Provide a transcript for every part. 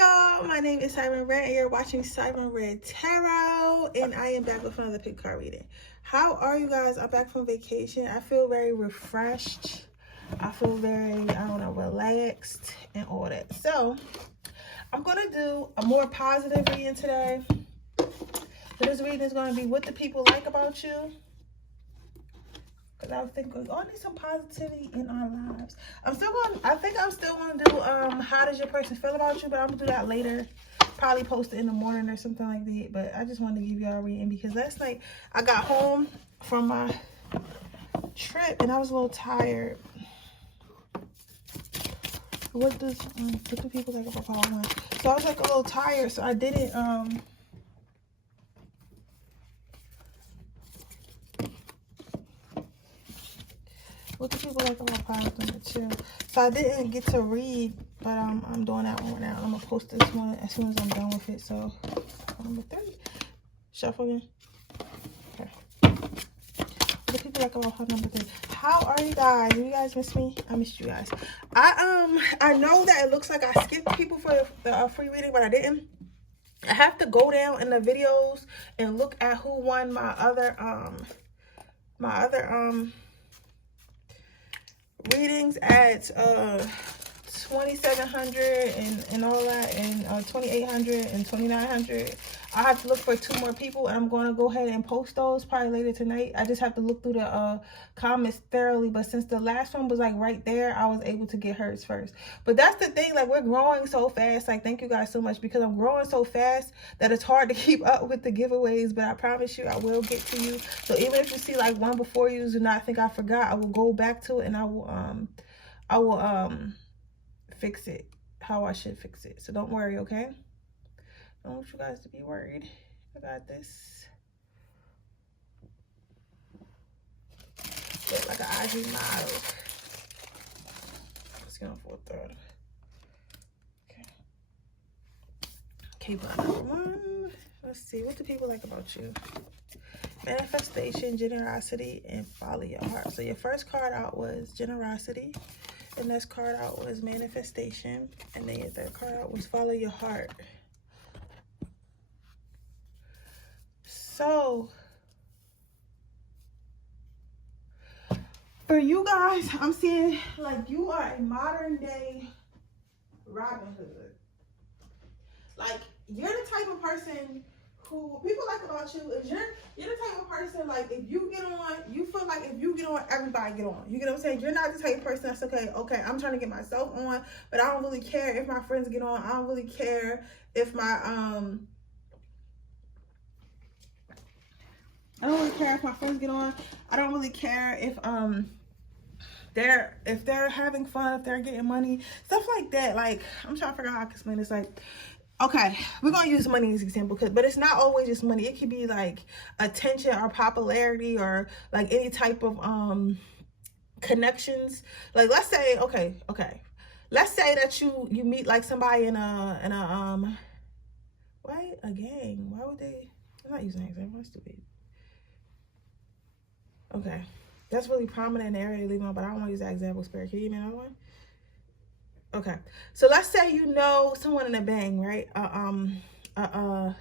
y'all, my name is Siren Redd and you're watching Siren Redd Tarot, and I am back with another pick card reading. How are you guys? I'm back from vacation. I feel very refreshed. I feel very, relaxed and all that. So I'm going to do a more positive reading today. So this reading is going to be what do people like about you. Because I was thinking, I need some positivity in our lives. I think I'm still going to do how does your person feel about you, but I'm going to do that later. Probably post it in the morning or something like that. But I just wanted to give y'all a reading because last night I got home from my trip and I was a little tired. What do people like about part one? So I was like a little tired, so I didn't what do people like about part number 2? So I didn't get to read, but I'm doing that one now. I'm gonna post this one as soon as I'm done with it. So number 3. Shuffle again. Okay. What do people like about part number 3? How are you guys? You guys miss me? I missed you guys. I know that it looks like I skipped people for the free reading, but I didn't. I have to go down in the videos and look at who won my other readings at 2700 and all that, and 2800 and 2900. I have to look for 2 more people, and I'm going to go ahead and post those probably later tonight. I just have to look through the comments thoroughly, but since the last one was like right there, I was able to get hers first. But that's the thing, like, we're growing so fast. Like, thank you guys so much, because I'm growing so fast that it's hard to keep up with the giveaways, but I promise you I will get to you. So even if you see like one before you, do not think I forgot. I will go back to it, and I will fix it how I should fix it. So don't worry, okay? I don't want you guys to be worried. I got this. Look like an IG model. Let's get on for a third. Okay. Okay, but number 1. Let's see. What do people like about you? Manifestation, generosity, and follow your heart. So your first card out was generosity. The next card out was manifestation. And then your third card out was follow your heart. So, for you guys, I'm seeing like you are a modern day Robin Hood. Like, you're the type of person who, what people like about you is you're the type of person, like, if you get on, you feel like if you get on, everybody get on. You get what I'm saying? You're not the type of person that's okay, I'm trying to get myself on, but I don't really care if my friends get on. I don't really care if my, I don't really care if my friends get on. I don't really care if they're having fun, if they're getting money, stuff like that. Like, I'm trying to figure out how I can explain this. Like, okay, we're gonna use money as an example, but it's not always just money. It could be like attention or popularity or like any type of connections. Like, let's say, okay, let's say that you meet like somebody in a why a gang? Why would they? I'm not using that example. I'm stupid. Okay, that's really prominent in the area they live on, but I don't want to use that example. Spirit, can you give me another one? Okay, so let's say you know someone in a band, right? A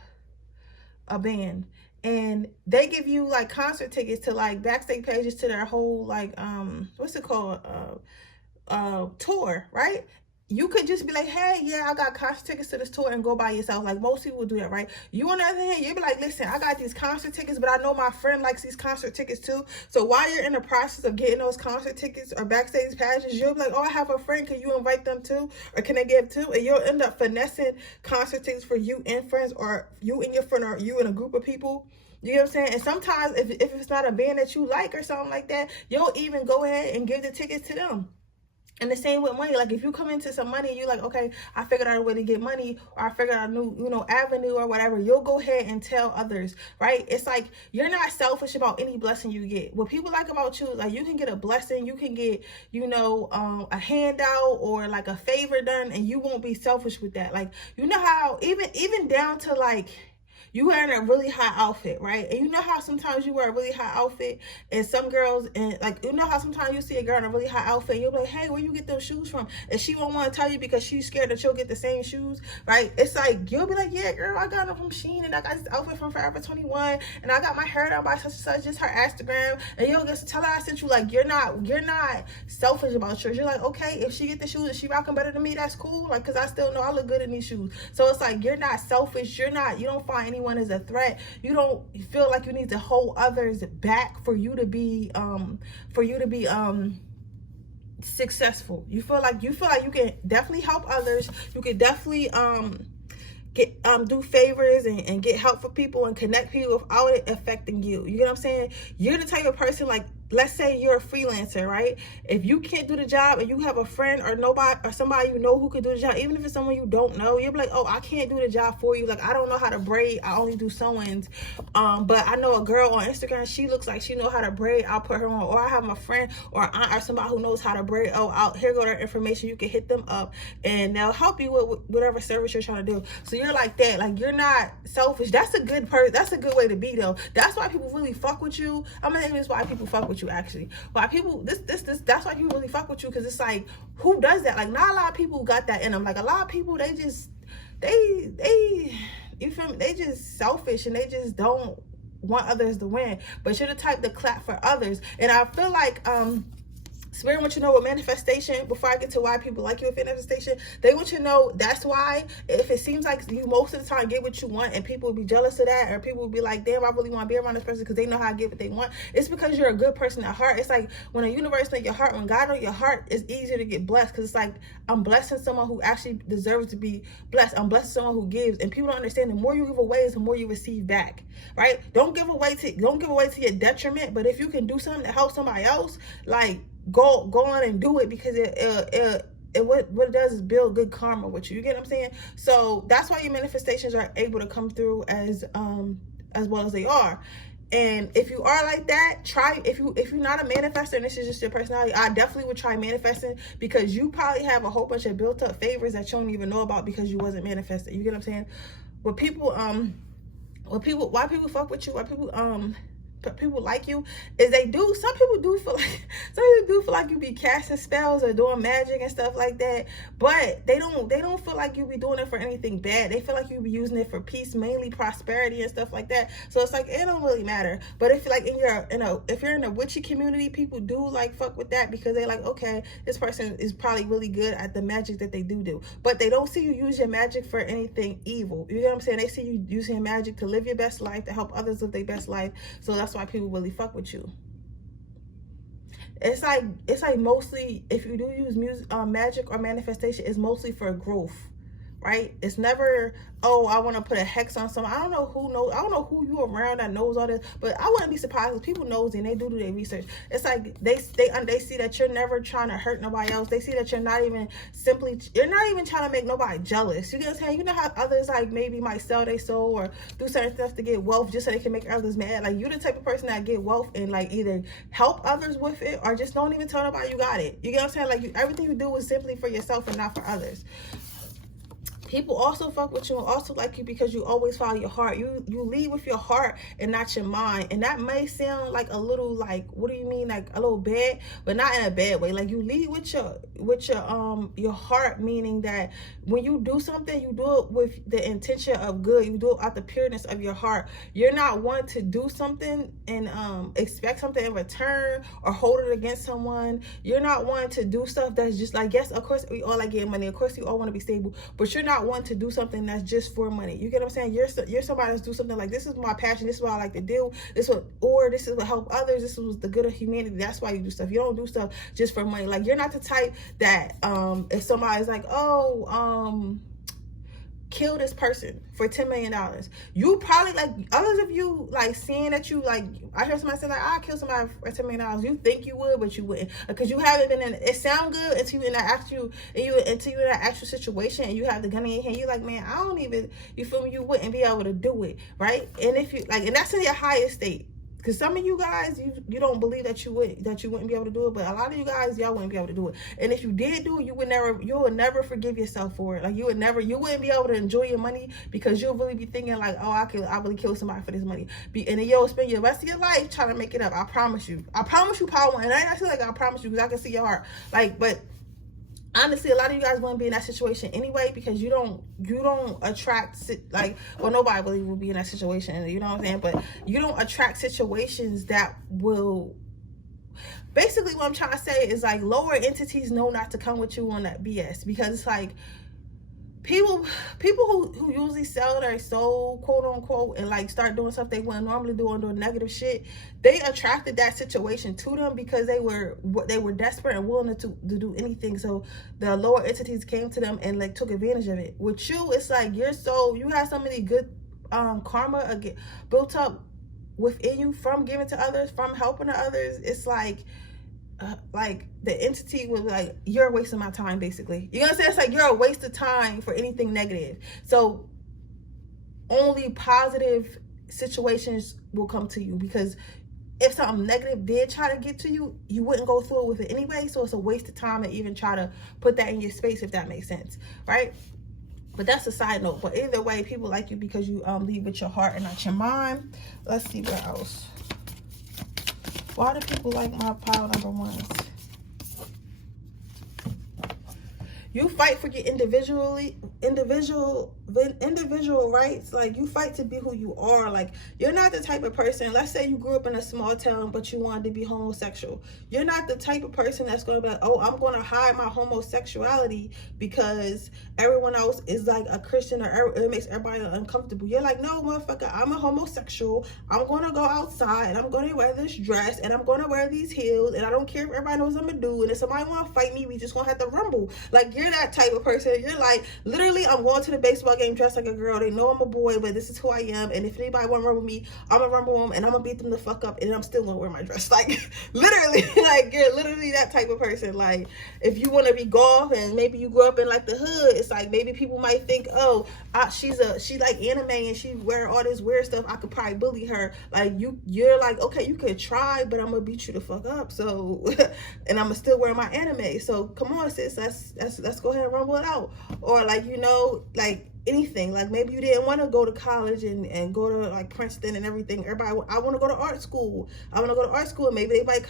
band, and they give you like concert tickets to like backstage pages to their whole like what's it called, tour, right? You could just be like, hey, yeah, I got concert tickets to this tour, and go by yourself. Like, most people would do that, right? You, on the other hand, you'd be like, listen, I got these concert tickets, but I know my friend likes these concert tickets too. So while you're in the process of getting those concert tickets or backstage passes, you'll be like, oh, I have a friend. Can you invite them too? Or can I give too? And you'll end up finessing concert tickets for you and friends, or you and your friend, or you and a group of people. You know what I'm saying? And sometimes if it's not a band that you like or something like that, you'll even go ahead and give the tickets to them. And the same with money. Like, if you come into some money, you're like, okay, I figured out a way to get money, or I figured out a new, avenue or whatever. You'll go ahead and tell others, right? It's like, you're not selfish about any blessing you get. What people like about you, like, you can get a blessing, you can get, a handout or like a favor done, and you won't be selfish with that. Like, you know how even down to like, You wearing a really high outfit, right? And you know how sometimes you wear a really high outfit, and some girls, and like, you know how sometimes you see a girl in a really high outfit, and you'll be like, hey, where you get those shoes from? And she won't want to tell you because she's scared that you'll get the same shoes, right? It's like, you'll be like, yeah, girl, I got them from Shein, and I got this outfit from Forever 21, and I got my hair done by such and such, just her Instagram, and you'll get to tell her I sent you. Like, you're not selfish about yours. You're like, okay, if she get the shoes and she rocking better than me, that's cool, like, because I still know I look good in these shoes. So it's like, you're not selfish. You don't find anyone as a threat. You don't feel like you need to hold others back for you to be successful. You feel like you can definitely help others. You can definitely do favors and get help for people and connect people without it affecting you. You get what I'm saying? You're the type of person, like, let's say you're a freelancer, right? If you can't do the job and you have a friend or nobody or somebody you know who could do the job, even if it's someone you don't know, you'll be like, oh, I can't do the job for you. Like, I don't know how to braid. I only do sew-ins. But I know a girl on Instagram, she looks like she know how to braid. I'll put her on. Or I have my friend or aunt or somebody who knows how to braid. Oh, here go their information. You can hit them up and they'll help you with whatever service you're trying to do. So you're like that. Like, you're not selfish. That's a good person. That's a good way to be, though. That's why people really fuck with you. I'm gonna name this why people fuck with you, actually. Why people that's why people really fuck with you, because it's like, who does that? Like, not a lot of people got that in them. Like, a lot of people, they just you feel me? They just selfish and they just don't want others to win. But you're the type to clap for others. And I feel like Spirit wants you to know with manifestation, before I get to why people like you with manifestation, they want you to know that's why, if it seems like you most of the time get what you want and people will be jealous of that, or people will be like, damn, I really want to be around this person because they know how to get what they want, it's because you're a good person at heart. It's like, when the universe knows your heart, when God knows your heart, it's easier to get blessed, because it's like, I'm blessing someone who actually deserves to be blessed. I'm blessing someone who gives. And people don't understand, the more you give away is the more you receive back, right? Don't give away to your detriment, but if you can do something to help somebody else, like, go on and do it, because what it does is build good karma with you. You get what I'm saying? So that's why your manifestations are able to come through as well as they are. And if you are like that, try, if you're not a manifestor and this is just your personality, I definitely would try manifesting, because you probably have a whole bunch of built up favors that you don't even know about because you wasn't manifested. You get what I'm saying? Why people fuck with you, why people like you, is some people do feel like you be casting spells or doing magic and stuff like that, but they don't feel like you be doing it for anything bad. They feel like you be using it for peace, mainly prosperity and stuff like that. So it's like, it don't really matter. But if like if you're in a witchy community, people do like fuck with that, because they're like, okay, this person is probably really good at the magic that they do, but they don't see you use your magic for anything evil. You know what I'm saying? They see you using your magic to live your best life, to help others live their best life. So that's why people really fuck with you. It's like mostly, if you do use magic or manifestation, it's mostly for growth, right? It's never, oh, I want to put a hex on someone. I don't know who you around that knows all this, but I wouldn't be surprised if people knows and they do their research. It's like they see that you're never trying to hurt nobody else. They see that you're not even trying to make nobody jealous. You get what I'm saying? You know how others like maybe might sell their soul or do certain stuff to get wealth just so they can make others mad. Like, you're the type of person that get wealth and like either help others with it or just don't even tell nobody you got it. You get what I'm saying? Like, everything you do is simply for yourself and not for others. People also fuck with you and also like you because you always follow your heart. You lead with your heart and not your mind. And that may sound like a little, like, what do you mean? Like a little bad, but not in a bad way. Like, you lead with your heart, meaning that when you do something, you do it with the intention of good. You do it out the pureness of your heart. You're not one to do something and expect something in return or hold it against someone. You're not one to do stuff that's just like, yes, of course we all like getting money. Of course you all want to be stable, but you're not one to do something that's just for money. You get what I'm saying? You're somebody that's do something like, this is my passion, this is what I like to do, this is what help others, this is the good of humanity. That's why you do stuff. You don't do stuff just for money. Like, you're not the type that if somebody's like, oh, kill this person for $10 million, you probably, like, others of you, like, seeing that you, like, I heard somebody say, like, I'll kill somebody for $10 million. You think you would, but you wouldn't, because you haven't been in, it sound good until you're in that actual situation and you have the gun in your hand. You're like, man, I don't even, you feel me? You wouldn't be able to do it, right? And if you, like, and that's in your highest state. Because some of you guys, you don't believe that you wouldn't be able to do it, but a lot of you guys, y'all wouldn't be able to do it. And if you did do it, you would never forgive yourself for it. Like you wouldn't be able to enjoy your money, because you'll really be thinking like, oh, I really killed somebody for this money. And then you'll spend your rest of your life trying to make it up. I promise you, Power One. And I feel like I promise you, because I can see your heart. Like, but honestly, a lot of you guys wouldn't be in that situation anyway, because you don't attract, like, well, nobody really will be in that situation, you know what I'm saying? But you don't attract situations that will, basically what I'm trying to say is like, lower entities know not to come with you on that BS, because it's like, people who usually sell their soul, quote unquote, and like start doing stuff they wouldn't normally do and doing negative shit, they attracted that situation to them because they were desperate and willing to do anything. So the lower entities came to them and like took advantage of it. With you, it's like you have so many good karma built up within you from giving to others, from helping to others. It's like the entity was like, you're wasting my time, basically. You know what I'm saying? It's like you're a waste of time for anything negative. So only positive situations will come to you, because if something negative did try to get to you, you wouldn't go through it with it anyway. So it's a waste of time to even try to put that in your space, if that makes sense, right? But that's a side note. But either way, people like you because you lead with your heart and not your mind. Let's see what else. Why do people like my pile number ones? You fight for your individual rights. Like, you fight to be who you are. Like, you're not the type of person, let's say you grew up in a small town, but you wanted to be homosexual. You're not the type of person that's going to be like, oh, I'm going to hide my homosexuality because everyone else is like a Christian, or it makes everybody uncomfortable. You're like, no, motherfucker, I'm a homosexual. I'm going to go outside and I'm going to wear this dress and I'm going to wear these heels, and I don't care if everybody knows I'm a dude, and if somebody want to fight me, we just going to have to rumble. Like, you're that type of person. You're like, literally, I'm going to the baseball game dressed like a girl. They know I'm a boy, but this is who I am. And if anybody want to rumble me, I'm gonna rumble them, and I'm gonna beat them the fuck up, and I'm still gonna wear my dress. Like, literally, like, you're literally that type of person. Like, if you want to be golf and maybe you grew up in like the hood, it's like maybe people might think, oh, she like anime and she wear all this weird stuff, I could probably bully her. Like, you're like, okay, you could try, but I'm gonna beat you the fuck up. So and I'm gonna still wear my anime. So come on, sis, let's go ahead and rumble it out. Or like, you know, like anything, like maybe you didn't want to go to college and go to like Princeton and everything. Everybody, I want to go to art school. I want to go to art school. And maybe they might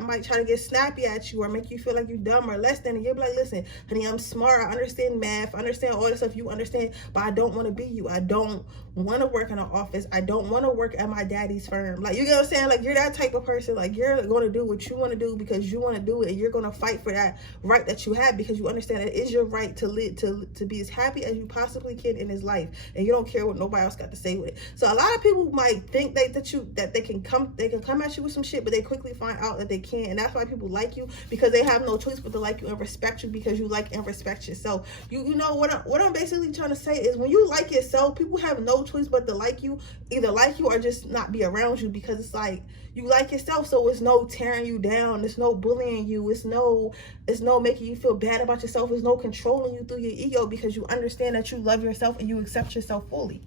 might try to get snappy at you or make you feel like you're dumb or less than. And you're like, listen, honey, I'm smart. I understand math. I understand all this stuff you understand, but I don't want to be you. I don't want to work in an office. I don't want to work at my daddy's firm. Like, you know what I'm saying? Like, you're that type of person. Like, you're going to do what you want to do because you want to do it, and you're going to fight for that right that you have, because you understand it is your right to live, to be as happy as you possibly can in his life, and you don't care what nobody else got to say with it. So a lot of people might think that they can come at you with some shit, but they quickly find out that they can't. And that's why people like you, because they have no choice but to like you and respect you, because you like and respect yourself. You know what I'm basically trying to say is, when you like yourself, people have no choice but to like you, either like you or just not be around you, because it's like, you like yourself, so it's no tearing you down, it's no bullying you, it's no making you feel bad about yourself, it's no controlling you through your ego, because you understand that you love yourself and you accept yourself fully.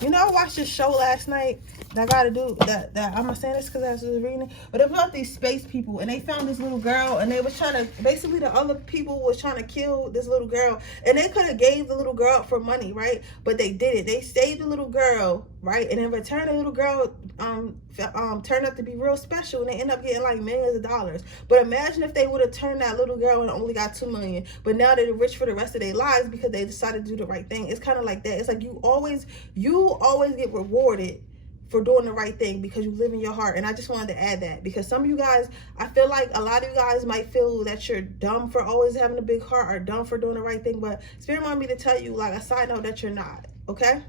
You know, I watched this show last night that got to do that I'm not saying this because I was reading it, but it was about these space people, and they found this little girl, and they was trying to, basically the other people was trying to kill this little girl, and they could have gave the little girl up for money, right? But they didn't. They saved the little girl, right? And in return, the little girl turned out to be real special, and they end up getting like millions of dollars. But imagine if they would have turned that little girl and only got $2 million, but now they're rich for the rest of their lives because they decided to do the right thing. It's kind of like that. It's like you always get rewarded for doing the right thing because you live in your heart. And I just wanted to add that, because some of you guys, I feel like a lot of you guys might feel that you're dumb for always having a big heart, or dumb for doing the right thing, but Spirit wanted me to tell you, like, a side note, that you're not. Okay,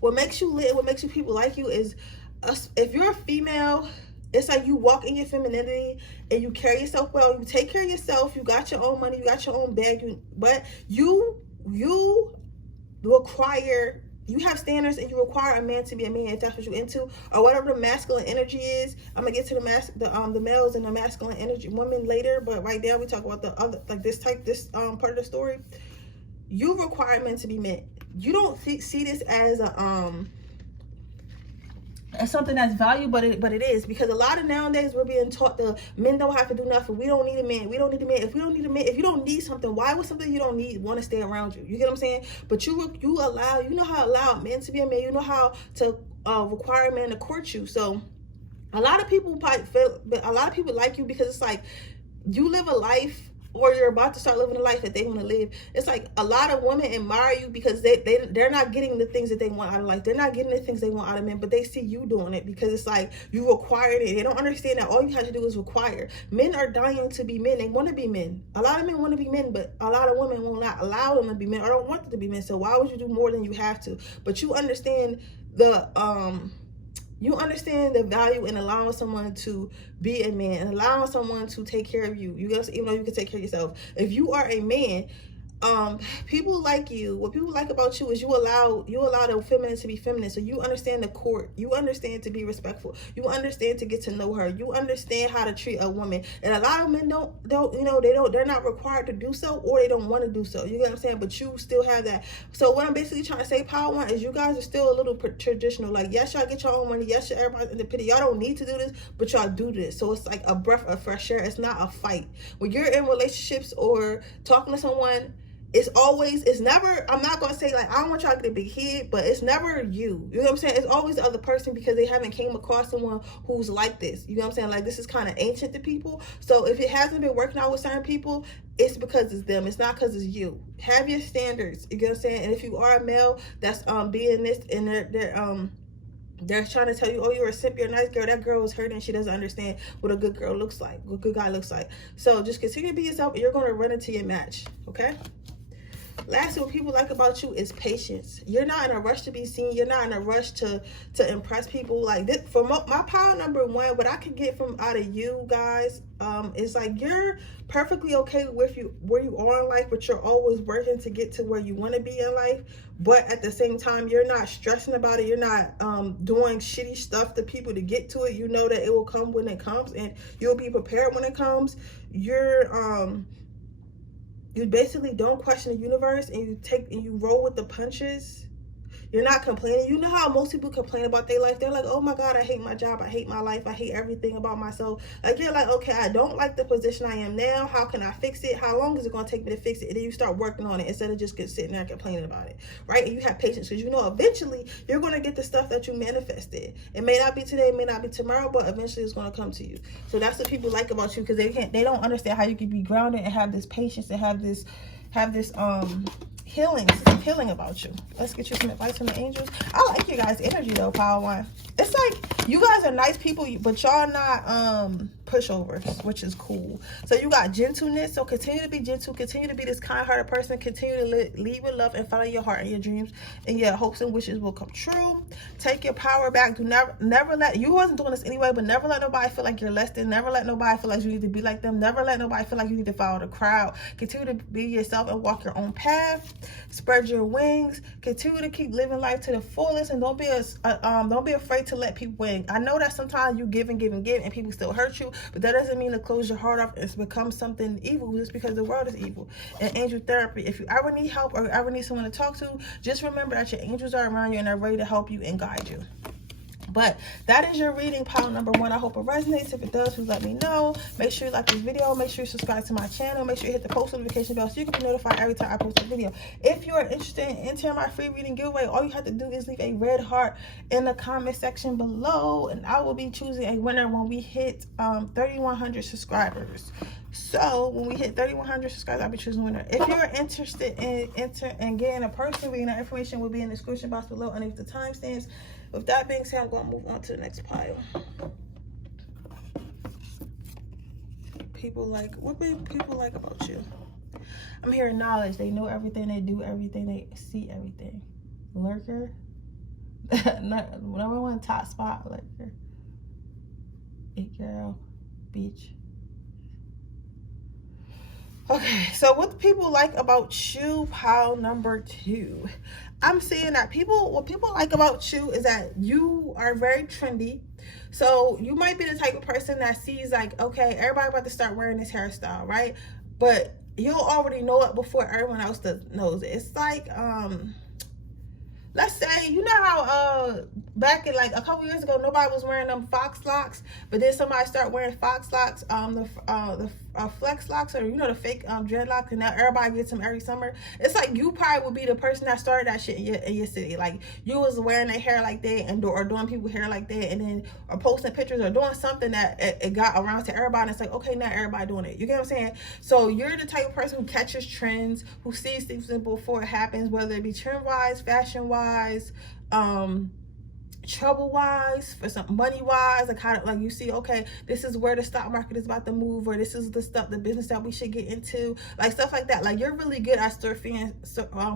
what makes you live, what makes you people like you is, if you're a female, it's like you walk in your femininity and you carry yourself well, you take care of yourself, you got your own money, you got your own bag, but you require you have standards and you require a man to be a man if that's what you're into, or whatever the masculine energy is. I'm gonna get to the males and the masculine energy women later, but right now we talk about the other, like this part of the story. You require men to be men. You don't see this as a as something that's valued, but it is, because a lot of nowadays we're being taught the men don't have to do nothing. We don't need a man. We don't need a man. If we don't need a man, if you don't need something, why would something you don't need want to stay around you? You get what I'm saying? But you know how to allow men to be a man. You know how to require a man to court you. So a lot of people probably feel, but a lot of people like you because it's like you live a life, or you're about to start living a life that they want to live. It's like a lot of women admire you because they're not getting the things that they want out of life. They're not getting the things they want out of men, but they see you doing it because it's like you required it. They don't understand that all you have to do is require. Men are dying to be men. They want to be men. A lot of men want to be men, but a lot of women will not allow them to be men or don't want them to be men. So why would you do more than you have to? But you understand the value in allowing someone to be a man and allowing someone to take care of you. You guys, even though you can take care of yourself. If you are a man, people like you. What people like about you is you allow the feminine to be feminine. So you understand the court. You understand to be respectful. You understand to get to know her. You understand how to treat a woman. And a lot of men they're not required to do so, or they don't want to do so. You get what I'm saying? But you still have that. So what I'm basically trying to say, Power One, is you guys are still a little traditional. Like, yes, y'all get your own money. Yes, everybody's independent. Y'all don't need to do this, but y'all do this. So it's like a breath of fresh air. It's not a fight. When you're in relationships or talking to someone, it's never, I'm not going to say, like, I don't want y'all to get a big head, but it's never you. You know what I'm saying? It's always the other person because they haven't came across someone who's like this. You know what I'm saying? Like, this is kind of ancient to people. So if it hasn't been working out with certain people, it's because it's them. It's not because it's you. Have your standards. You know what I'm saying? And if you are a male that's being this, and they're trying to tell you, oh, you're a simp, you're a nice girl. That girl is hurting. She doesn't understand what a good girl looks like, what a good guy looks like. So just continue to be yourself, and you're going to run into your match. Okay? Lastly, what people like about you is patience. You're not in a rush to be seen. You're not in a rush to impress people. Like this, for my power number one, what I can get from out of you guys, is like you're perfectly okay with where you are in life, but you're always working to get to where you want to be in life. But at the same time, you're not stressing about it. You're not doing shitty stuff to people to get to it. You know that it will come when it comes, and you'll be prepared when it comes. You basically don't question the universe, and you roll with the punches. You're not complaining. You know how most people complain about their life? They're like, oh my God, I hate my job. I hate my life. I hate everything about myself. Like, you're like, okay, I don't like the position I am now. How can I fix it? How long is it going to take me to fix it? And then you start working on it instead of just sitting there complaining about it, right? And you have patience because you know eventually you're going to get the stuff that you manifested. It may not be today, it may not be tomorrow, but eventually it's going to come to you. So that's what people like about you, because they don't understand how you can be grounded and have this patience and have this healing about you. Let's get you some advice from the angels. I like you guys' energy though, Power One. It's like you guys are nice people, but y'all not pushovers, which is cool. So you got gentleness. So continue to be gentle. Continue to be this kind-hearted person. Continue to lead with love and follow your heart and your dreams, and your hopes and wishes will come true. Take your power back. Do never let, you wasn't doing this anyway, but never let nobody feel like you're less than. Never let nobody feel like you need to be like them. Never let nobody feel like you need to follow the crowd. Continue to be yourself and walk your own path. Spread your wings. Continue to keep living life to the fullest, and don't be afraid to let people in. I know that sometimes you give and give and give, and people still hurt you, but that doesn't mean to close your heart off and become something evil just because the world is evil. And angel therapy, if you ever need help or ever need someone to talk to, just remember that your angels are around you and they're ready to help you and guide you. But that is your reading, Power number one. I hope it resonates. If it does, please let me know. Make sure you like this video. Make sure you subscribe to my channel. Make sure you hit the post notification bell so you can be notified every time I post a video. If you are interested in entering my free reading giveaway, all you have to do is leave a red heart in the comment section below, and I will be choosing a winner when we hit 3,100 subscribers. So when we hit 3,100 subscribers, I'll be choosing a winner. If you're interested in getting a personal reading, that information will be in the description box below underneath the timestamps. With that being said, I'm going to move on to the next pile. What do people like about you? I'm hearing knowledge. They know everything. They do everything. They see everything. Lurker. Number one top spot, lurker. It girl. Beach. Okay, so what do people like about you, pile number two? I'm seeing that what people like about you is that you are very trendy. So you might be the type of person that sees like, okay, everybody about to start wearing this hairstyle, right? But you'll already know it before everyone else knows it. It's like, let's say, you know how back in like a couple years ago nobody was wearing them fox locks, but then somebody started wearing fox locks, the flex locks, or you know, the fake dreadlocks, and now everybody gets them every summer. It's like you probably would be the person that started that shit in your city. Like you was wearing their hair like that, and or doing people's hair like that, and then or posting pictures or doing something that it got around to everybody, and it's like, okay, now everybody doing it. You get what I'm saying? So you're the type of person who catches trends, who sees things before it happens, whether it be trend wise, fashion wise, trouble wise, for some money wise, like kind of like you see, okay, this is where the stock market is about to move, or this is the business that we should get into, like stuff like that. Like you're really good at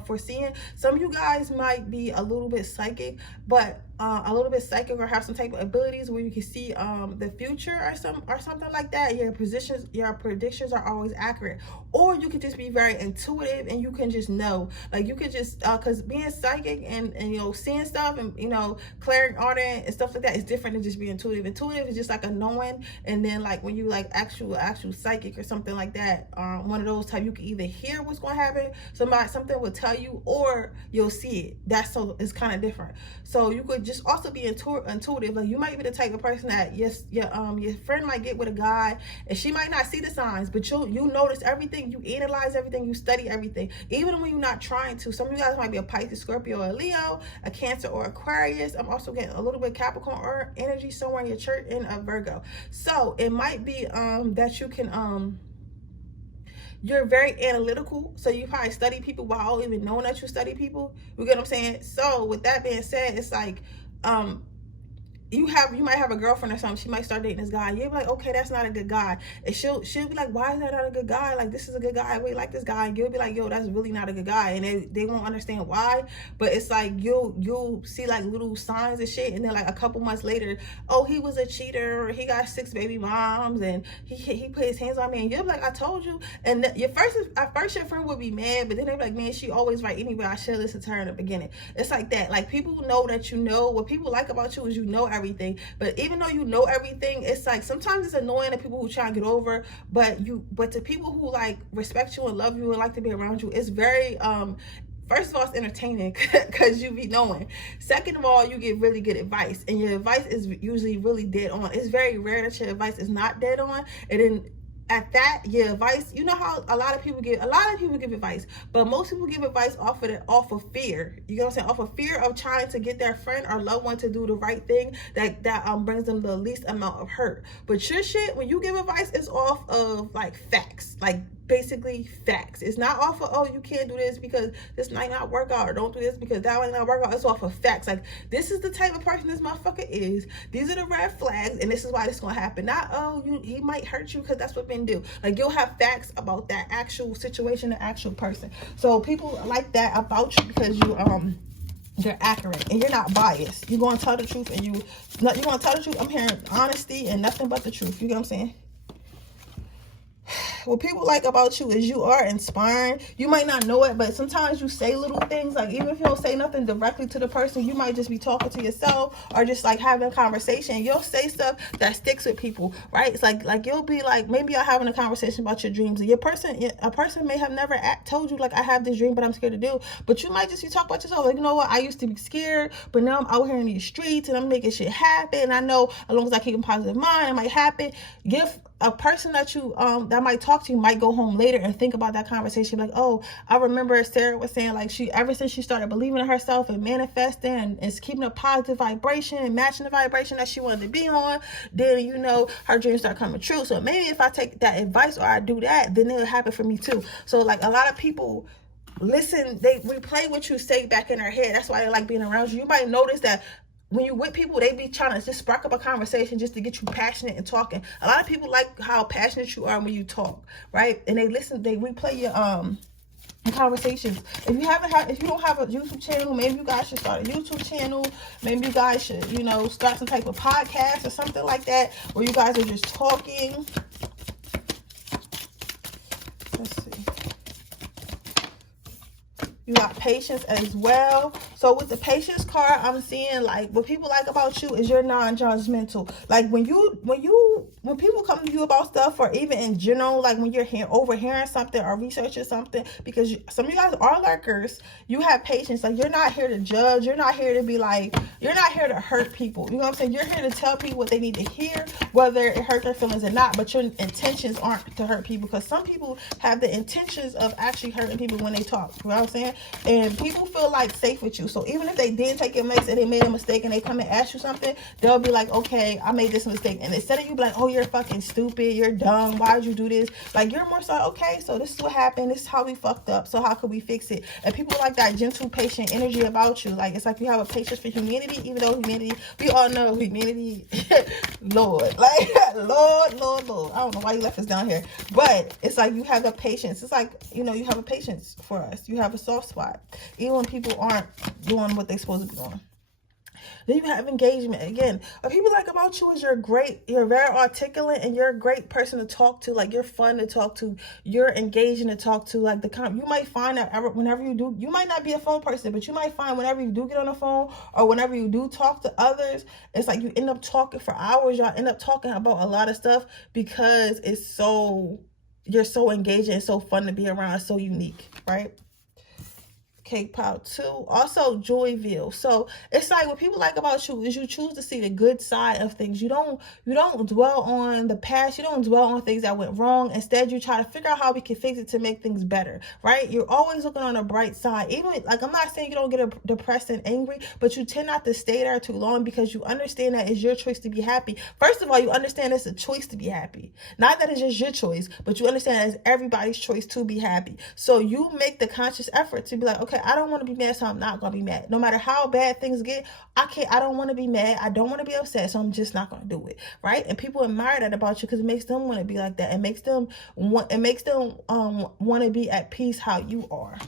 foreseeing. Some of you guys might be a little bit psychic, but a little bit psychic, or have some type of abilities where you can see the future or something like that. Your predictions are always accurate. Or you could just be very intuitive and you can just know, like you could just because being psychic and you know, seeing stuff and you know, clairaudient and stuff like that is different than just being intuitive. Intuitive is just like a knowing, and then like when you like actual psychic or something like that, one of those type, you can either hear what's going to happen, something will tell you, or you'll see it. It's kind of different. So you could just also be intuitive. Like you might be the type of person that your friend might get with a guy and she might not see the signs, but you notice everything, you analyze everything, you study everything, even when you're not trying to. Some of you guys might be a Pisces, Scorpio, or a Leo, a Cancer, or Aquarius. I'm also getting a little bit Capricorn or energy somewhere in your chart, and a Virgo. So it might be that you can you're very analytical, so you probably study people without even knowing that you study people. You get what I'm saying? So with that being said, it's like you might have a girlfriend or something. She might start dating this guy. You'll be like, okay, that's not a good guy. And she'll be like, why is that not a good guy? Like, this is a good guy. We like this guy. And you'll be like, yo, that's really not a good guy. And they won't understand why. But it's like you'll see like little signs and shit. And then like a couple months later, oh, he was a cheater. Or he got 6 baby moms, and he put his hands on me. And you'll be like, I told you. And at first your friend would be mad, but then they'll be like, man, she always right anyway. I should listen to her in the beginning. It's like that. Like people know that you know. What people like about you is you know everything. But even though you know everything, it's like sometimes it's annoying to people who try and get over, but to people who like respect you and love you and like to be around you, it's very first of all, it's entertaining because you be knowing. Second of all, you get really good advice, and your advice is usually really dead on. It's very rare that your advice is not dead on. And then at that, your advice, you know how a lot of people give advice, but most people give advice off of fear. You know what I'm saying? Off of fear of trying to get their friend or loved one to do the right thing that brings them the least amount of hurt. But your shit, when you give advice, it's off of like facts, like basically facts. It's not off of, oh, you can't do this because this might not work out, or don't do this because that might not work out. It's off of facts. Like, this is the type of person this motherfucker is. These are the red flags, and this is why this is gonna happen. Not, oh, he might hurt you because that's what men do. Like, you'll have facts about that actual situation, the actual person. So people like that about you because you're accurate and you're not biased. You're gonna tell the truth, and you're gonna tell the truth. I'm hearing honesty and nothing but the truth. You get what I'm saying? What people like about you is you are inspiring. You might not know it, but sometimes you say little things, like even if you don't say nothing directly to the person, you might just be talking to yourself or just like having a conversation. You'll say stuff that sticks with people, right? It's like you'll be like, maybe you're having a conversation about your dreams, and a person may have never told you, like, I have this dream but I'm scared to do, but you might just be talking about yourself, like, you know what, I used to be scared, but now I'm out here in these streets and I'm making shit happen, and I know as long as I keep a positive mind, it might happen. Give a person that you that might talk to you might go home later and think about that conversation, like, oh, I remember Sarah was saying, like, ever since she started believing in herself and manifesting and is keeping a positive vibration and matching the vibration that she wanted to be on, then, you know, her dreams start coming true. So maybe if I take that advice or I do that, then it'll happen for me too. So like, a lot of people listen, they replay what you say back in their head. That's why they like being around you. You might notice that when you're with people, they be trying to just spark up a conversation just to get you passionate and talking. A lot of people like how passionate you are when you talk, right? And they replay your conversations. If you don't have a YouTube channel, maybe you guys should start a YouTube channel. Maybe you guys should, you know, start some type of podcast or something like that, where you guys are just talking. Let's see. You got patience as well. So with the patience card, I'm seeing like what people like about you is you're non-judgmental. Like when people come to you about stuff, or even in general, like when you're overhearing something or researching something, because some of you guys are lurkers, you have patience. Like you're not here to judge. You're not here to be like, you're not here to hurt people. You know what I'm saying? You're here to tell people what they need to hear, whether it hurt their feelings or not. But your intentions aren't to hurt people, because some people have the intentions of actually hurting people when they talk. You know what I'm saying? And people feel like safe with you. So even if they didn't take your mess and they made a mistake and they come and ask you something, they'll be like, okay, I made this mistake. And instead of you be like, oh, you're fucking stupid, you're dumb, why did you do this? Like, you're more so, okay, so this is what happened, this is how we fucked up, so how could we fix it? And people like that gentle, patient energy about you. Like, it's like you have a patience for humanity, even though humanity, we all know humanity, Lord, like, Lord. I don't know why you left us down here, but it's like you have the patience. It's like, you know, you have a patience for us. You have a soft spot, even when people aren't doing what they're supposed to be doing. Then you have engagement. Again, what people like about you is you're very articulate, and you're a great person to talk to. Like, you're fun to talk to, you're engaging to talk to. Like, you might find that whenever you do, you might not be a phone person, but you might find whenever you do get on the phone, or whenever you do talk to others, it's like you end up talking for hours. Y'all end up talking about a lot of stuff, because you're so engaging and so fun to be around. It's so unique, right? Cake pile 2. Also Joyville. So it's like what people like about you is you choose to see the good side of things. You don't dwell on the past. You don't dwell on things that went wrong. Instead, you try to figure out how we can fix it to make things better, right? You're always looking on the bright side. Even like, I'm not saying you don't get depressed and angry, but you tend not to stay there too long, because you understand that it's your choice to be happy. First of all, you understand it's a choice to be happy. Not that it's just your choice, but you understand that it's everybody's choice to be happy. So you make the conscious effort to be like, okay, I don't want to be mad, so I'm not going to be mad. No matter how bad things get, I don't want to be mad. I don't want to be upset, so I'm just not going to do it, right? And people admire that about you, because it makes them want to be like that. It makes them want to be at peace how you are.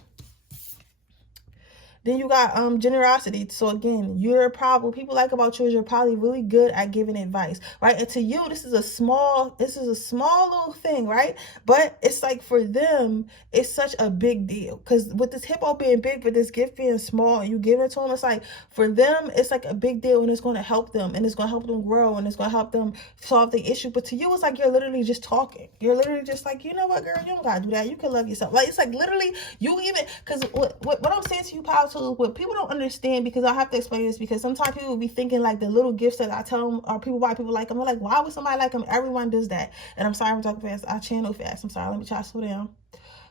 Then you got generosity. So again, what people like about you is you're probably really good at giving advice, right? And to you, this is a small little thing, right? But it's like, for them, it's such a big deal, because with this hippo being big, but this gift being small, and you give it to them, it's like, for them, it's like a big deal, and it's going to help them, and it's going to help them grow, and it's going to help them solve the issue. But to you, it's like you're literally just talking. You're literally just like, you know what, girl, you don't gotta do that. You can love yourself. Like, it's like literally you even, because what I'm saying to you, Power, what people don't understand, because I have to explain this, because sometimes people will be thinking like the little gifts that I tell them are why people like them. I'm like, why would somebody like them? Everyone does that. And I'm sorry I'm talking fast. I channel fast. I'm sorry. Let me try to slow down.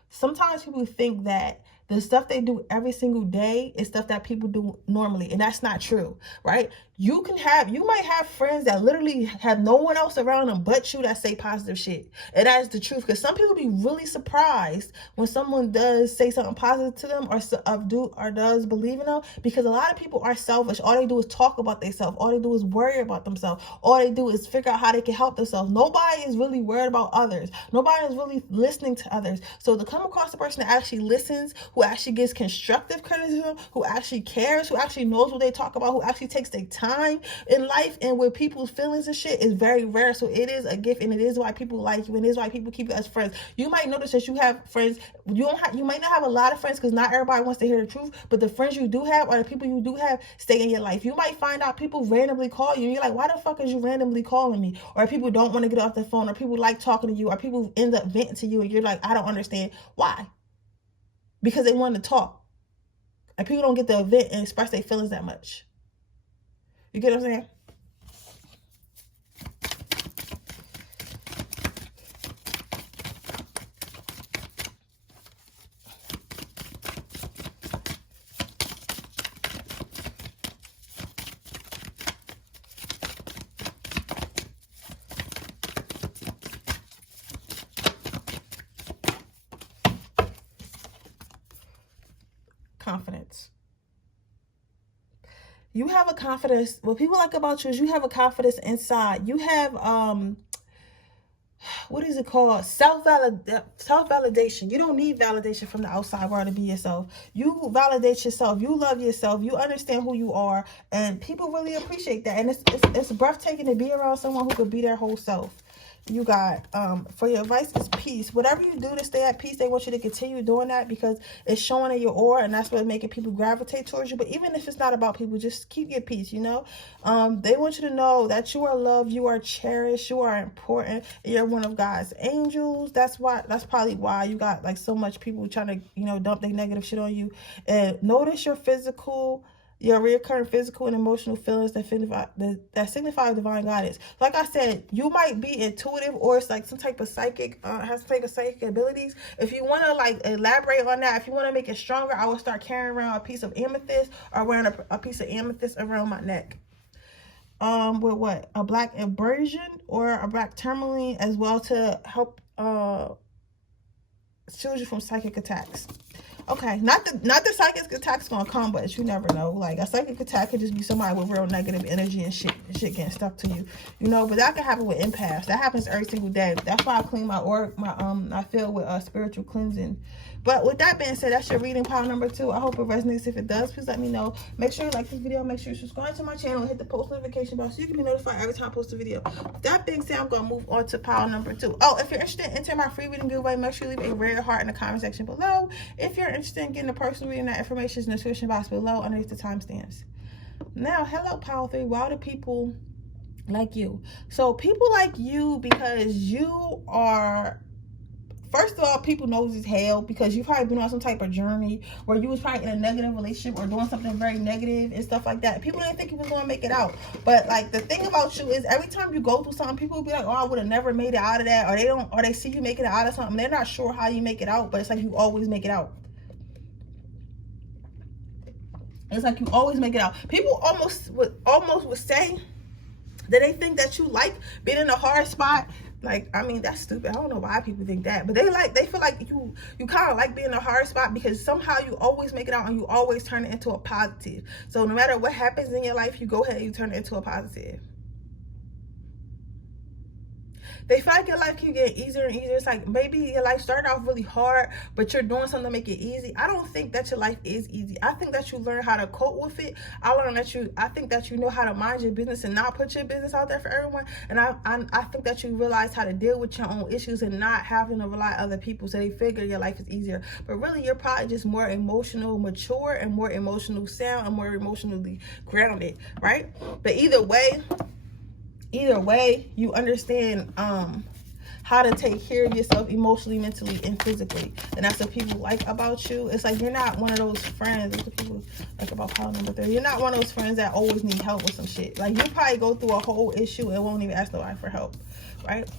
Sometimes people think that the stuff they do every single day is stuff that people do normally, and that's not true, right? You might have friends that literally have no one else around them but you that say positive shit. And that is the truth, because some people be really surprised when someone does say something positive to them, or does believe in them, because a lot of people are selfish. All they do is talk about themselves. All they do is worry about themselves. All they do is figure out how they can help themselves. Nobody is really worried about others. Nobody is really listening to others. So to come across a person that actually listens, who actually gives constructive criticism, who actually cares, who actually knows what they talk about, who actually takes their time in life and with people's feelings and shit, is very rare. So it is a gift, and it is why people like you, and it is why people keep you as friends. You might notice that you have friends. You might not have a lot of friends, because not everybody wants to hear the truth, but the friends you do have, or the people you do have, stay in your life. You might find out people randomly call you, and you're like, why the fuck is you randomly calling me? Or people don't want to get off the phone, or people like talking to you, or people end up venting to you, and you're like, I don't understand why. Because they want to talk. And people don't get to vent and express their feelings that much. You get what I'm saying? Confidence. You have a confidence. What people like about you is you have a confidence inside. You have what is it called? Self-validation. You don't need validation from the outside world to be yourself. You validate yourself. You love yourself. You understand who you are, and people really appreciate that. And it's breathtaking to be around someone who could be their whole self. You got, for your advice is peace. Whatever you do to stay at peace, they want you to continue doing that because it's showing in your aura, and that's what's making people gravitate towards you. But even if it's not about people, just keep your peace, you know? They want you to know that you are loved, you are cherished, you are important, and you're one of God's angels. That's probably why you got like so much people trying to, you know, dump their negative shit on you. And notice your recurring physical and emotional feelings that signify divine guidance. Like I said, you might be intuitive, or it's like some type of psychic, has some type of psychic abilities. If you want to like elaborate on that, if you want to make it stronger, I would start carrying around a piece of amethyst, or wearing a piece of amethyst around my neck. With what? A black abrasion or a black tourmaline as well, to help shield you from psychic attacks. Okay, not the psychic attack's gonna come, but you never know. Like a psychic attack could just be somebody with real negative energy and shit getting stuck to you, you know. But that can happen with empaths. That happens every single day. That's why I clean my aura, I fill with spiritual cleansing. But with that being said, that's your reading pile number 2. I hope it resonates. If it does, please let me know. Make sure you like this video. Make sure you subscribe to my channel and hit the post notification bell so you can be notified every time I post a video. With that being said, I'm going to move on to pile number 2. Oh, if you're interested in entering my free reading giveaway, make sure you leave a red heart in the comment section below. If you're interested in getting a personal reading, that information is in the description box below underneath the timestamps. Now, hello, pile 3. Why do people like you? So people like you because you are... First of all, people knows as hell because you've probably been on some type of journey where you was probably in a negative relationship or doing something very negative and stuff like that. People didn't think you was going to make it out. But like the thing about you is every time you go through something, people will be like, oh, I would have never made it out of that. Or they see you making it out of something. They're not sure how you make it out, but it's like you always make it out. It's like you always make it out. People almost would say that they think that you like being in a hard spot. Like, I mean, that's stupid. I don't know why people think that, but they feel like you kind of like being in a hard spot because somehow you always make it out and you always turn it into a positive. So no matter what happens in your life, you go ahead and you turn it into a positive. They feel like your life can get easier and easier. It's like maybe your life started off really hard, but you're doing something to make it easy. I don't think that your life is easy. I think that you learn how to cope with it. I think that you know how to mind your business and not put your business out there for everyone. And I think that you realize how to deal with your own issues and not having to rely on other people. So they figure your life is easier. But really, you're probably just more emotional, mature, and more emotional sound and more emotionally grounded, right? But either way, you understand how to take care of yourself emotionally, mentally, and physically. And that's what people like about you. It's like you're not one of those friends. That's what people like about pile number 3. You're not one of those friends that always need help with some shit. Like you probably go through a whole issue and won't even ask nobody for help, right?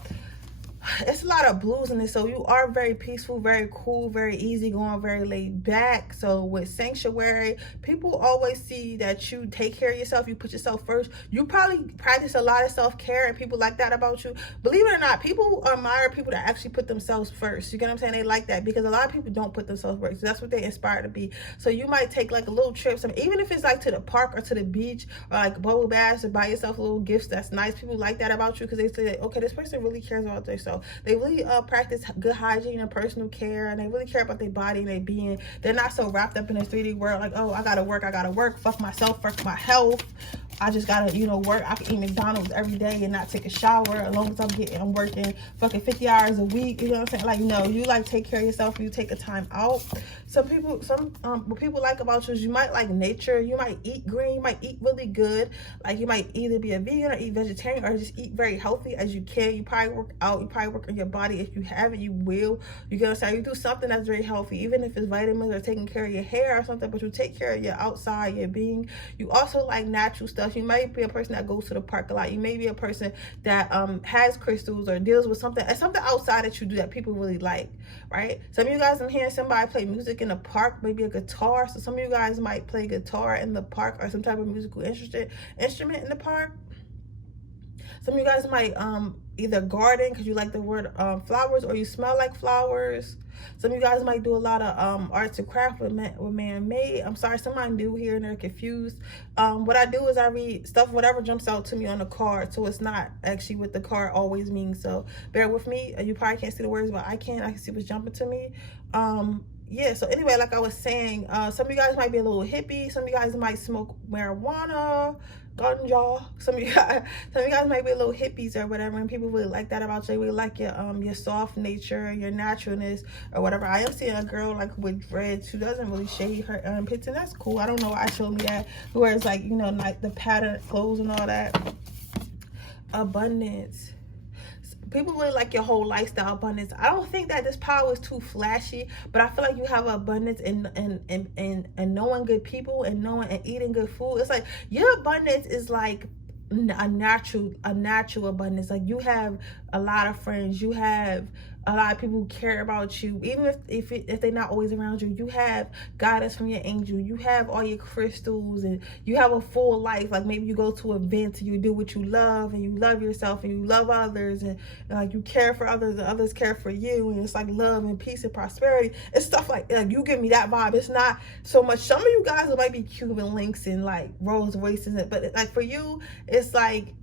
It's a lot of blues in this. So you are very peaceful, very cool, very easygoing, very laid back. So with Sanctuary, people always see that you take care of yourself. You put yourself first. You probably practice a lot of self-care, and people like that about you. Believe it or not, people admire people that actually put themselves first. You get what I'm saying? They like that because a lot of people don't put themselves first. So that's what they aspire to be. So you might take like a little trip, even if it's like to the park or to the beach or like bubble baths, or buy yourself little gifts. That's nice. People like that about you because they say, okay, this person really cares about themselves. They really practice good hygiene and personal care, and they really care about their body and their being. They're not so wrapped up in this 3D world like, oh, I gotta work, fuck myself, fuck my health. I just gotta, work. I can eat McDonald's every day and not take a shower as long as I'm working fucking 50 hours a week. You know what I'm saying? Like, no, you like take care of yourself. You take a time out. What people like about you is you might like nature. You might eat green. You might eat really good. Like you might either be a vegan or eat vegetarian or just eat very healthy as you can. You probably work out. You probably work on your body. If you haven't, you will. You get what I'm saying? You do something that's very healthy, even if it's vitamins or taking care of your hair or something, but you take care of your outside, your being. You also like natural stuff. You might be a person that goes to the park a lot. You may be a person that has crystals or deals with something outside that you do that people really like, right? Some of you guys, I'm hearing somebody play music in the park, maybe a guitar. So some of you guys might play guitar in the park or some type of musical instrument in the park. Some of you guys might either garden because you like the word flowers, or you smell like flowers. Some of you guys might do a lot of arts and craft with man-made. I'm sorry, somebody new here and they're confused. What I do is I read stuff, whatever jumps out to me on the card. So it's not actually what the card always means. So bear with me. You probably can't see the words, but I can see what's jumping to me. yeah, so anyway, like I was saying, some of you guys might be a little hippie, some of you guys might smoke marijuana, ganja, some of you guys might be a little hippies or whatever, and people really like that about you. They really like your soft nature, your naturalness, or whatever. I am seeing a girl like with dreads who doesn't really shave her armpits, and that's cool. I don't know why it showed me that. Who wears like, you know, like the pattern clothes and all that. Abundance. People really like your whole lifestyle abundance. I don't think that this power is too flashy, but I feel like you have abundance in knowing good people and knowing and eating good food. It's like your abundance is like a natural abundance. Like you have a lot of friends, you have a lot of people who care about you, even if they're not always around you. You have guidance from your angel, you have all your crystals, and you have a full life. Like maybe you go to events and you do what you love, and you love yourself and you love others, and like you care for others and others care for you, and it's like love and peace and prosperity. It's stuff like you give me that vibe. It's not so much, some of you guys it might be Cuban links and like Rolls Royces, but like for you it's like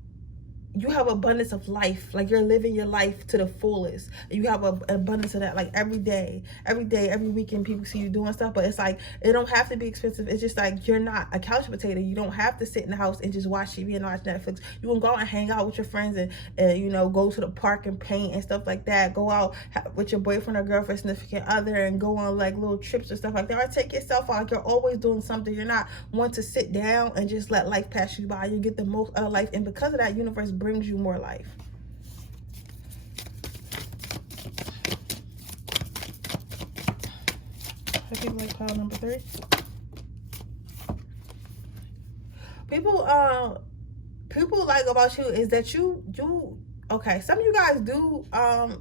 you have abundance of life. Like you're living your life to the fullest. You have an abundance of that, like every day, every weekend people see you doing stuff. But it's like it don't have to be expensive. It's just like you're not a couch potato. You don't have to sit in the house and just watch TV and watch Netflix. You can go out and hang out with your friends and you know, go to the park and paint and stuff like that. Go out with your boyfriend or girlfriend, significant other, and go on like little trips and stuff like that. Or take yourself out. Like you're always doing something. You're not one to sit down and just let life pass you by. You get the most out of life, and because of that, universe brings you more life. I think like pile number 3. People like about you is that you okay, some of you guys do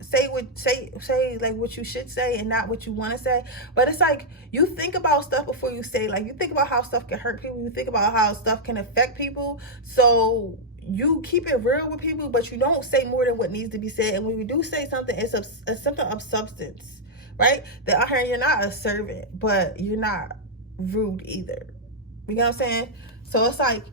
say like what you should say and not what you want to say, but it's like you think about stuff before you say. Like you think about how stuff can hurt people, you think about how stuff can affect people, so you keep it real with people, but you don't say more than what needs to be said. And when you do say something, it's something of substance, right? That I heard you're not a servant, but you're not rude either. You know what I'm saying? So it's like,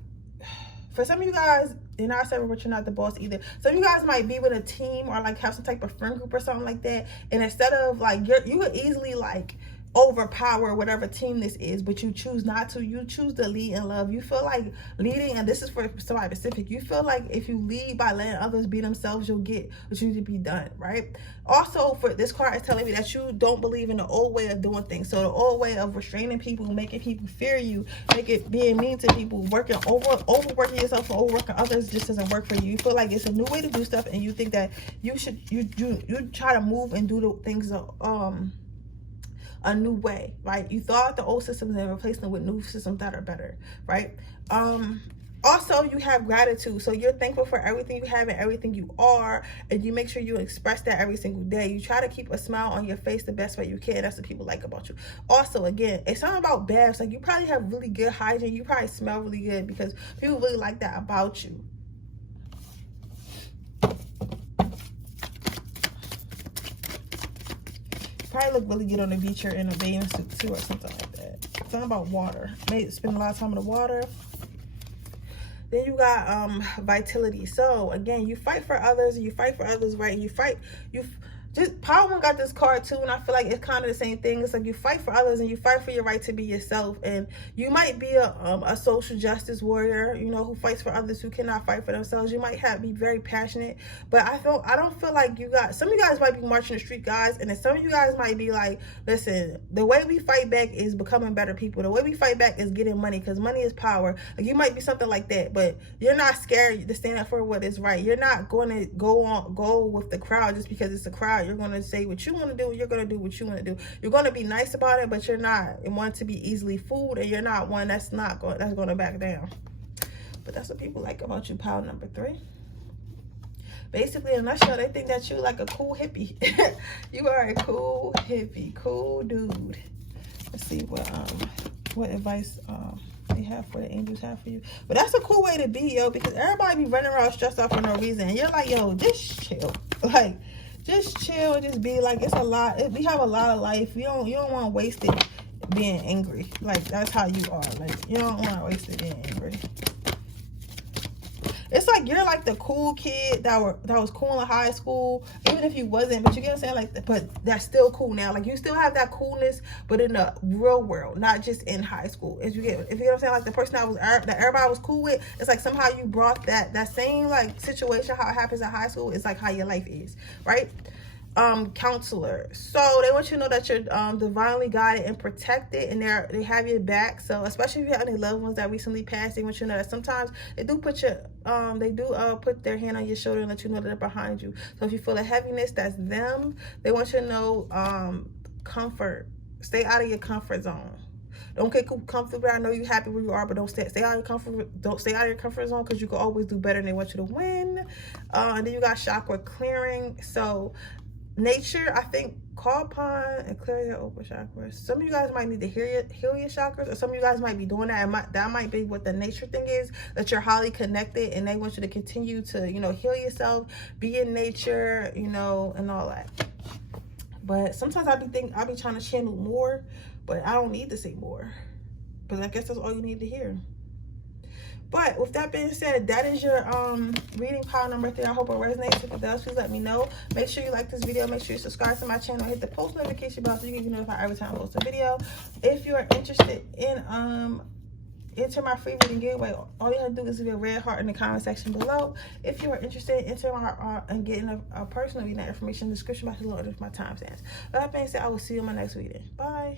for some of you guys, you're not a servant, but you're not the boss either. Some of you guys might be with a team or like have some type of friend group or something like that. And instead of like, you would easily like overpower whatever team this is, but you choose not to. You choose to lead in love. You feel like leading, and this is for somebody specific, you feel like if you lead by letting others be themselves, you'll get what you need to be done, right? Also, for this card is telling me that you don't believe in the old way of doing things. So the old way of restraining people, making people fear you, being mean to people, overworking yourself and overworking others just doesn't work for you. You feel like it's a new way to do stuff, and you think that you try to move and do the things a new way, right? You throw out the old systems and replace them with new systems that are better, right? Also, you have gratitude. So you're thankful for everything you have and everything you are, and you make sure you express that every single day. You try to keep a smile on your face the best way you can. That's what people like about you. Also, again, it's something about baths. Like you probably have really good hygiene. You probably smell really good because people really like that about you. Probably look really good on the beach or in a bathing suit too, or something like that. Something about water. Maybe spend a lot of time in the water. Then you got vitality. So again, you fight for others, and you fight for others, right? And just Power One got this card too, and I feel like it's kind of the same thing. It's like you fight for others and you fight for your right to be yourself. And you might be a social justice warrior, you know, who fights for others who cannot fight for themselves. You might be very passionate, but I don't feel like you got, some of you guys might be marching the street guys, and then some of you guys might be like, listen, the way we fight back is becoming better people. The way we fight back is getting money, because money is power. Like you might be something like that, but you're not scared to stand up for what is right. You're not going to go with the crowd just because it's a crowd. You're going to say what you want to do. You're going to do what you want to do. You're going to be nice about it, but you're not one to be easily fooled, and you're not one that's going to back down. But that's what people like about you, pile number 3. Basically, in a nutshell, they think that you like a cool hippie. You are a cool hippie, cool dude. Let's see what advice they have for the angels have for you. But that's a cool way to be, yo, because everybody be running around stressed out for no reason, and you're like, yo, just chill. Like, just chill and just be like, it's a lot. We have a lot of life. You don't want to waste it being angry. Like, that's how you are. Like, you don't want to waste it being angry. It's like you're like the cool kid that was cool in high school, even if you wasn't, but you get what I'm saying? Like, but that's still cool now. Like, you still have that coolness, but in the real world, not just in high school. If you get what I'm saying? Like, the person that everybody was cool with, it's like somehow you brought that same like situation, how it happens in high school, it's like how your life is, right? Counselor. So they want you to know that you're divinely guided and protected, and they have your back. So especially if you have any loved ones that recently passed, they want you to know that sometimes they do put put their hand on your shoulder and let you know that they're behind you. So if you feel a heaviness, that's them. They want you to know comfort. Stay out of your comfort zone. Don't get comfortable. I know you're happy where you are, but don't stay out of your comfort. Don't stay out of your comfort zone, because you can always do better, and they want you to win. And then you got chakra clearing. So nature, I think, call upon and clear your open chakras. Some of you guys might need to heal your chakras, or some of you guys might be doing that. And that might be what the nature thing is, that you're highly connected, and they want you to continue to, you know, heal yourself, be in nature, you know, and all that. But sometimes I'll be trying to channel more, but I don't need to say more. But I guess that's all you need to hear. But with that being said, that is your reading pile number 3. I hope it resonates. If it does, please let me know. Make sure you like this video. Make sure you subscribe to my channel. Hit the post notification bell so you get notified every time I post a video. If you're interested in enter my free reading giveaway, all you have to do is leave a red heart in the comment section below. If you are interested in entering and getting a personal reading, information in the description box below, with my timestamps. That being said, I will see you in my next reading. Bye.